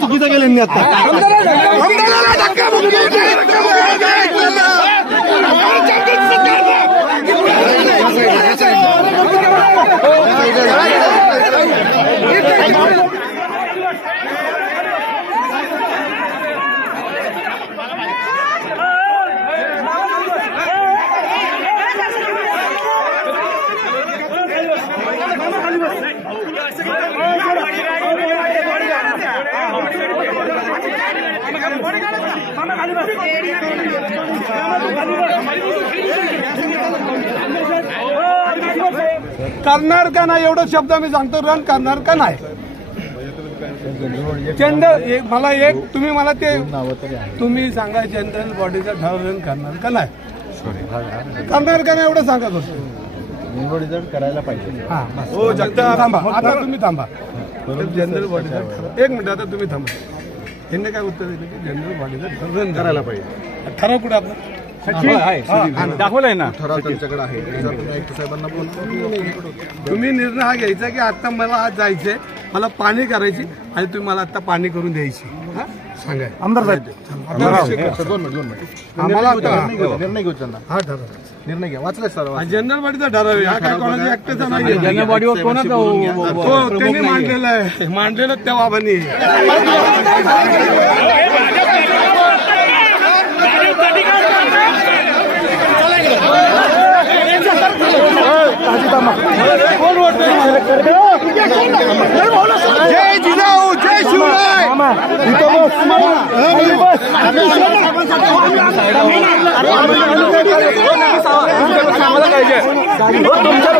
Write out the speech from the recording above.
चुकीचं केलं मी आता करणार का नाही एवढं शब्द मी सांगतो. रन करणार का नाही जनरल मला एक तुम्ही मला ते तुम्ही सांगा जनरल बॉडीचा ठराव रन करणार का नाही करणार का नाही एवढं सांगा बघतो. करायला पाहिजे. हो जगताप थांबा आता तुम्ही थांबा. जनरल बॉडीचा एक मिनिट आता तुम्ही थांबा. यांनी काय उत्तर दिलं की जनरल बॉडीचा रन करायला पाहिजे. ठराव कुठे आपला दाखवलाय ना ठराव त्यांच्याकडे आहे. साहेबांना तुम्ही निर्णय हा घ्यायचा की आता मला आज जायचंय मला पाणी करायची आणि तुम्ही मला आता पाणी करून द्यायची सांगाय आमदार साहेब. आम्हाला निर्णय घेऊ त्यांना. हा ठराव निर्णय घ्या वाचलाय सर. जनरल बॉडीचा ठराव आहे हा काय कोणाच्या ऍक्टचा नाही. जनरल बॉडीवर कोणाचा त्यांनी मांडलेला आहे मांडलेलं त्या बाबांनी. जय जिजाऊ जय शिवराय. तुमच्या